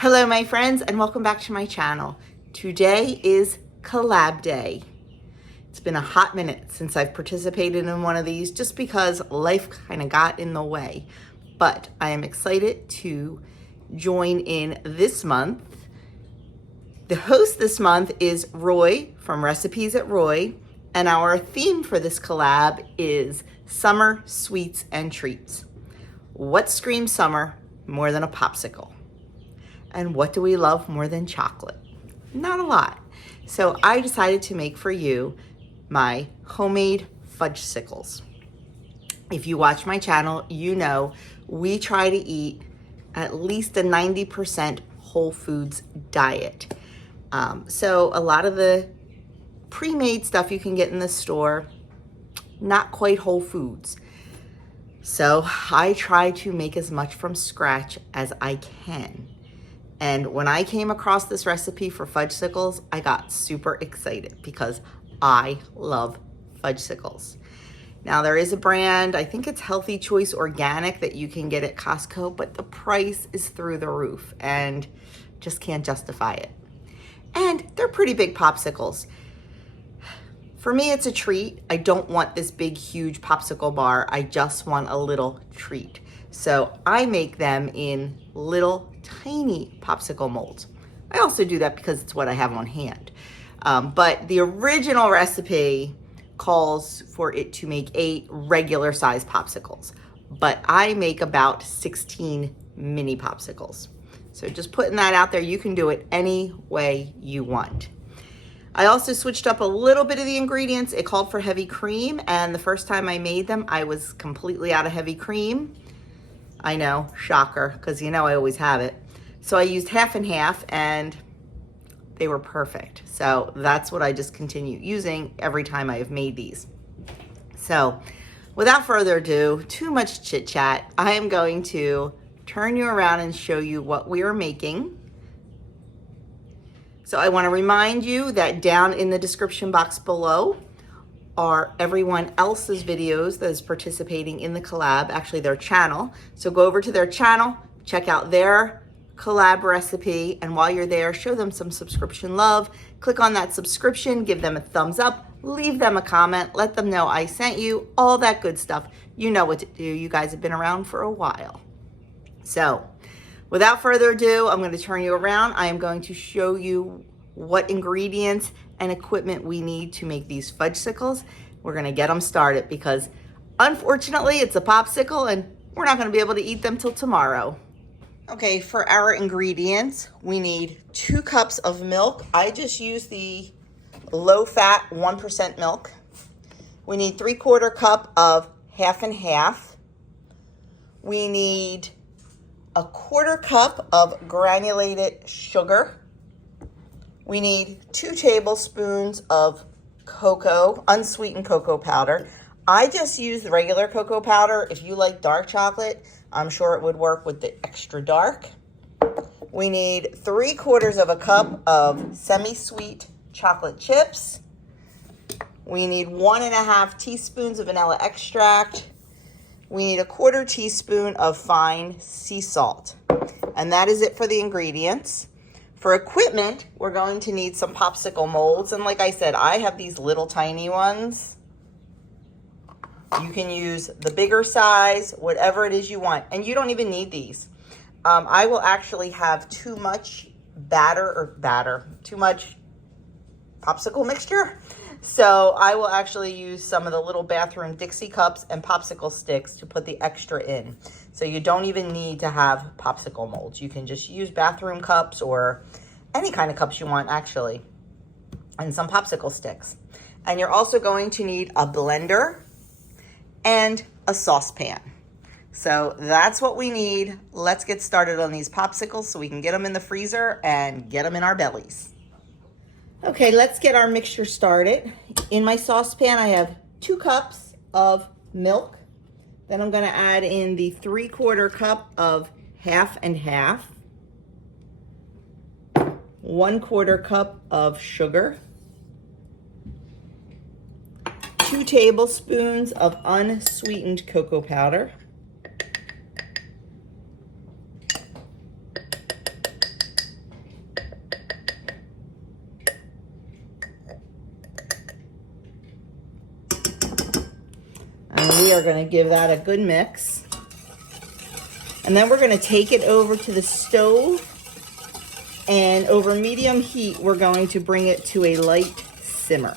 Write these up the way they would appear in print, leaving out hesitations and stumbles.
Hello my friends and welcome back to my channel. Today is Collab Day. It's been a hot minute since I've participated in one of these just because life kind of got in the way. But I am excited to join in this month. The host this month is Roy from Recipes at Roy, and our theme for this collab is Summer Sweets and Treats. What screams summer more than a popsicle? And what do we love more than chocolate? Not a lot. So I decided to make for you my homemade Fudgesicles. If you watch my channel, you know we try to eat at least a 90% whole foods diet. So a lot of the pre-made stuff you can get in the store, not quite whole foods. So I try to make as much from scratch as I can. And when I came across this recipe for Fudgesicles, I got super excited because I love Fudgesicles. Now there is a brand, I think it's Healthy Choice Organic, that you can get at Costco, but the price is through the roof and just can't justify it. And they're pretty big popsicles. For me, it's a treat. I don't want this big, huge popsicle bar. I just want a little treat. So I make them in little tiny popsicle molds. I also do that because it's what I have on hand. But the original recipe calls for it to make 8 regular size popsicles, but I make about 16 mini popsicles. So just putting that out there, you can do it any way you want. I also switched up a little bit of the ingredients. It called for heavy cream, and the first time I made them, I was completely out of heavy cream. I know, shocker, because you know I always have it. So I used half and half, and they were perfect. So that's what I just continue using every time I have made these. So without further ado, too much chit chat, I am going to turn you around and show you what we are making. So I want to remind you that down in the description box below are everyone else's videos that is participating in the collab, actually their channel. So go over to their channel, check out their collab recipe, and while you're there, show them some subscription love. Click on that subscription, give them a thumbs up, leave them a comment, let them know I sent you, all that good stuff. You know what to do. You guys have been around for a while. So without further ado, I'm going to turn you around. I am going to show you what ingredients and equipment we need to make these Fudgesicles. We're going to get them started because unfortunately it's a popsicle and we're not going to be able to eat them till tomorrow. Okay, for our ingredients, we need 2 cups of milk. I just use the low-fat 1% milk. We need 3/4 cup of half and half. We need a 1/4 cup of granulated sugar. We need 2 tablespoons of cocoa, unsweetened cocoa powder. I just use the regular cocoa powder. If you like dark chocolate, I'm sure it would work with the extra dark. We need 3/4 cup of semi-sweet chocolate chips. We need 1.5 teaspoons of vanilla extract. We need a 1/4 teaspoon of fine sea salt. And that is it for the ingredients. For equipment, we're going to need some popsicle molds. And like I said, I have these little tiny ones. You can use the bigger size, whatever it is you want. And you don't even need these. I will actually have too much too much popsicle mixture. So I will actually use some of the little bathroom Dixie cups and popsicle sticks to put the extra in. So you don't even need to have popsicle molds. You can just use bathroom cups or any kind of cups you want actually, and some popsicle sticks. And you're also going to need a blender and a saucepan. So that's what we need. Let's get started on these popsicles so we can get them in the freezer and get them in our bellies. Okay, let's get our mixture started. In my saucepan, I have 2 cups of milk. Then I'm going to add in the 3/4 cup of half and half, 1/4 cup of sugar, 2 tablespoons of unsweetened cocoa powder, are going to give that a good mix. And then we're going to take it over to the stove, and over medium heat, we're going to bring it to a light simmer.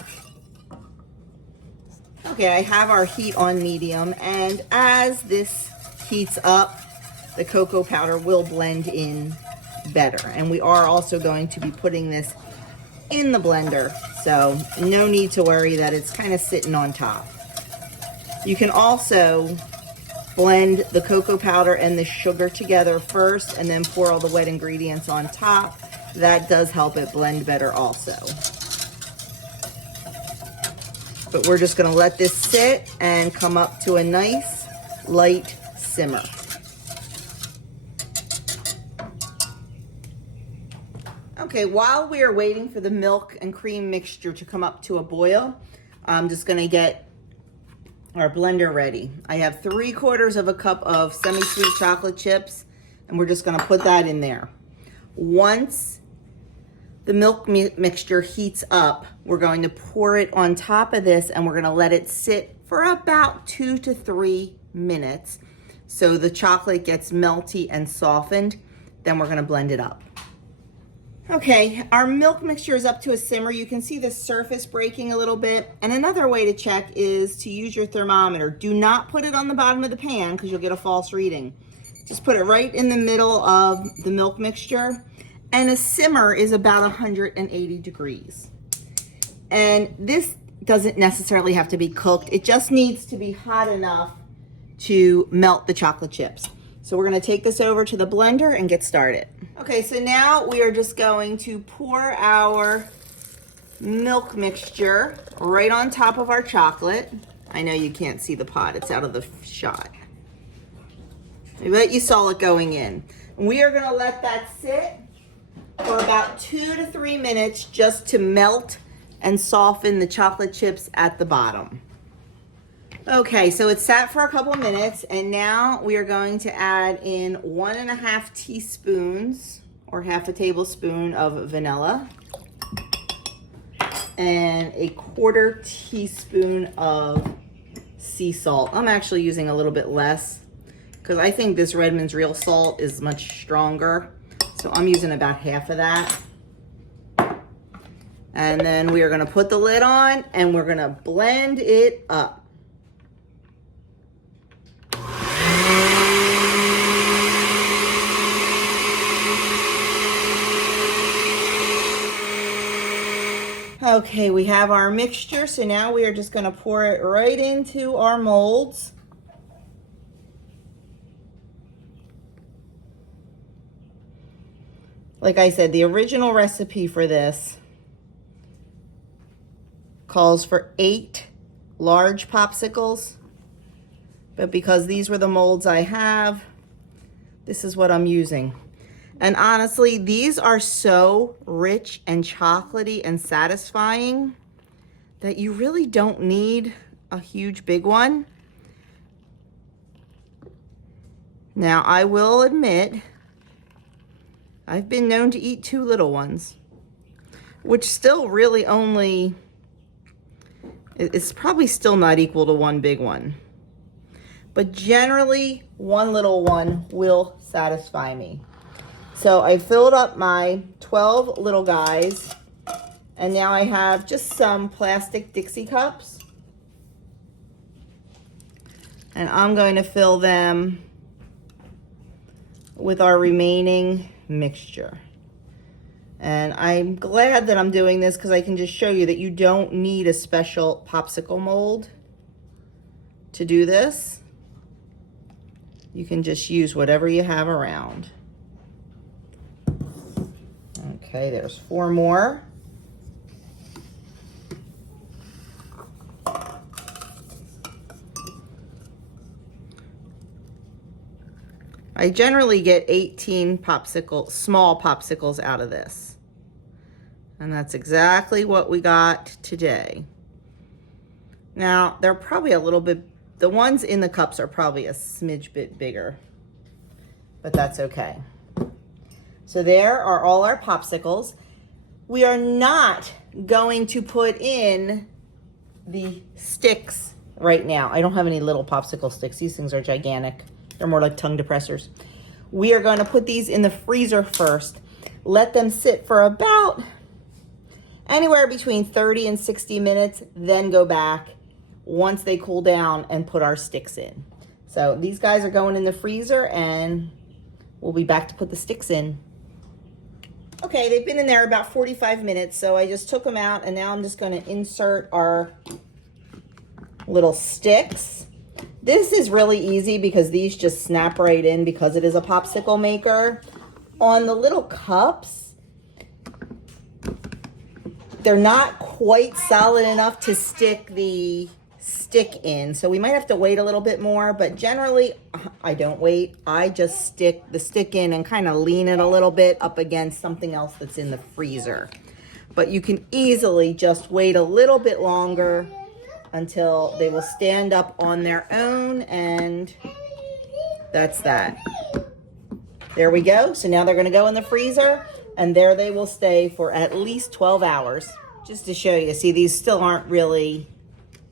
Okay, I have our heat on medium, and as this heats up, the cocoa powder will blend in better. And we are also going to be putting this in the blender, so no need to worry that it's kind of sitting on top. You can also blend the cocoa powder and the sugar together first and then pour all the wet ingredients on top. That does help it blend better also. But we're just going to let this sit and come up to a nice light simmer. Okay, while we are waiting for the milk and cream mixture to come up to a boil, I'm just going to get our blender ready. I have 3/4 of a cup of semi-sweet chocolate chips, and we're just going to put that in there. Once the milk mixture heats up, we're going to pour it on top of this, and we're going to let it sit for about 2 to 3 minutes so the chocolate gets melty and softened. Then we're going to blend it up. Okay, our milk mixture is up to a simmer. You can see the surface breaking a little bit. And another way to check is to use your thermometer. Do not put it on the bottom of the pan because you'll get a false reading. Just put it right in the middle of the milk mixture. And a simmer is about 180 degrees. And this doesn't necessarily have to be cooked. It just needs to be hot enough to melt the chocolate chips. So we're going to take this over to the blender and get started. Okay, so now we are just going to pour our milk mixture right on top of our chocolate. I know you can't see the pot, it's out of the shot. I bet you saw it going in. We are going to let that sit for about 2 to 3 minutes just to melt and soften the chocolate chips at the bottom. Okay, so it's sat for a couple minutes, and now we are going to add in 1.5 teaspoons or half a tablespoon of vanilla and 1/4 teaspoon of sea salt. I'm actually using a little bit less because I think this Redmond's Real Salt is much stronger. So I'm using about half of that. And then we are going to put the lid on and we're going to blend it up. Okay, we have our mixture, so now we are just going to pour it right into our molds. Like I said, the original recipe for this calls for 8 large popsicles, but because these were the molds I have, this is what I'm using. And honestly, these are so rich and chocolatey and satisfying that you really don't need a huge big one. Now, I will admit, I've been known to eat 2 little ones, which still really only, it's probably still not equal to 1 big one. But generally, 1 little one will satisfy me. So I filled up my 12 little guys, and now I have just some plastic Dixie cups. And I'm going to fill them with our remaining mixture. And I'm glad that I'm doing this because I can just show you that you don't need a special popsicle mold to do this. You can just use whatever you have around. Okay, there's 4 more. I generally get 18 small popsicles out of this. And that's exactly what we got today. Now, they're probably a little bit, the ones in the cups are probably a smidge bit bigger, but that's okay. So there are all our popsicles. We are not going to put in the sticks right now. I don't have any little popsicle sticks. These things are gigantic. They're more like tongue depressors. We are going to put these in the freezer first. Let them sit for about anywhere between 30 and 60 minutes, then go back once they cool down and put our sticks in. So these guys are going in the freezer and we'll be back to put the sticks in. Okay, they've been in there about 45 minutes, so I just took them out and now I'm just going to insert our little sticks. This is really easy because these just snap right in because it is a popsicle maker. On the little cups, they're not quite solid enough to stick the stick in, so we might have to wait a little bit more, but generally I don't wait. I just stick the stick in and kind of lean it a little bit up against something else that's in the freezer. But you can easily just wait a little bit longer until they will stand up on their own, and that's that. There we go. So now they're going to go in the freezer, and there they will stay for at least 12 hours. Just to show you, see, these still aren't really,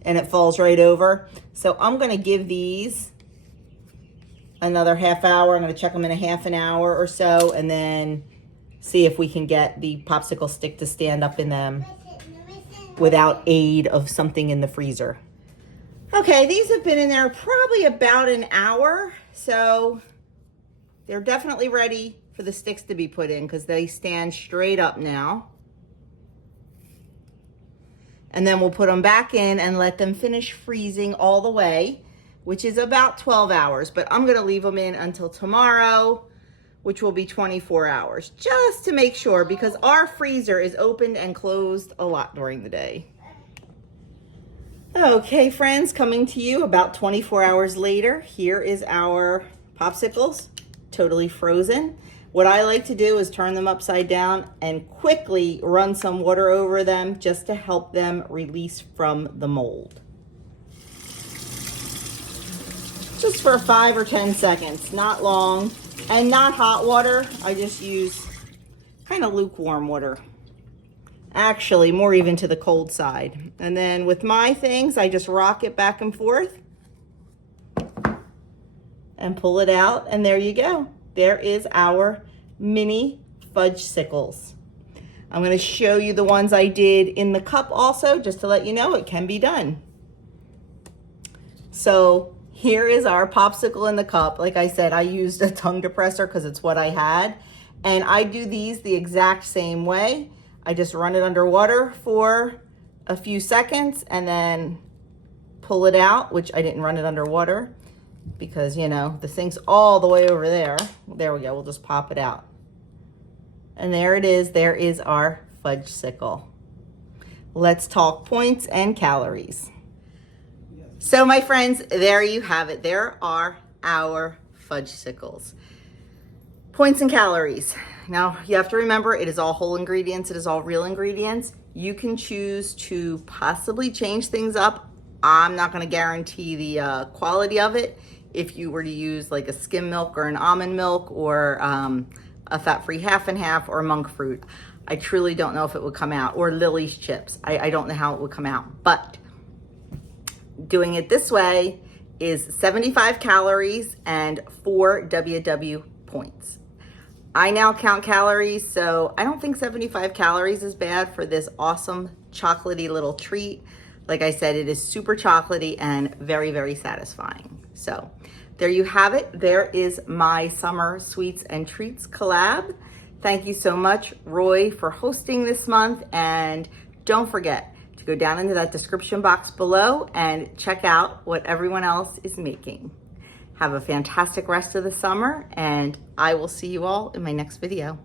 and it falls right over. So I'm going to give these another half hour. I'm going to check them in a half an hour or so, and then see if we can get the popsicle stick to stand up in them without aid of something in the freezer. Okay, these have been in there probably about an hour, so they're definitely ready for the sticks to be put in because they stand straight up now. And then we'll put them back in and let them finish freezing all the way, which is about 12 hours, but I'm gonna leave them in until tomorrow, which will be 24 hours, just to make sure, because our freezer is opened and closed a lot during the day. Okay, friends, coming to you about 24 hours later, here is our popsicles, totally frozen. What I like to do is turn them upside down and quickly run some water over them just to help them release from the mold. Just for 5 or 10 seconds, not long. And not hot water, I just use kind of lukewarm water. Actually, more even to the cold side. And then with my things, I just rock it back and forth and pull it out, and there you go. There is our mini Fudgesicles. I'm going to show you the ones I did in the cup also, just to let you know it can be done. So here is our popsicle in the cup. Like I said, I used a tongue depressor because it's what I had. And I do these the exact same way. I just run it under water for a few seconds and then pull it out, which I didn't run it under water because, you know, the thing's all the way over there. There we go. We'll just pop it out. And there it is. There is our Fudgesicle. Let's talk points and calories. So my friends, there you have it. There are our Fudgesicles. Points and calories. Now you have to remember it is all whole ingredients. It is all real ingredients. You can choose to possibly change things up. I'm not going to guarantee the quality of it. If you were to use like a skim milk or an almond milk or a fat-free half and half or monk fruit, I truly don't know if it would come out, or Lily's chips. I don't know how it would come out, but doing it this way is 75 calories and 4 WW points. I now count calories, so I don't think 75 calories is bad for this awesome chocolatey little treat. Like I said, it is super chocolatey and very, very satisfying. So there you have it. There is my summer sweets and treats collab. Thank you so much, Roy, for hosting this month. And don't forget to go down into that description box below and check out what everyone else is making. Have a fantastic rest of the summer, and I will see you all in my next video.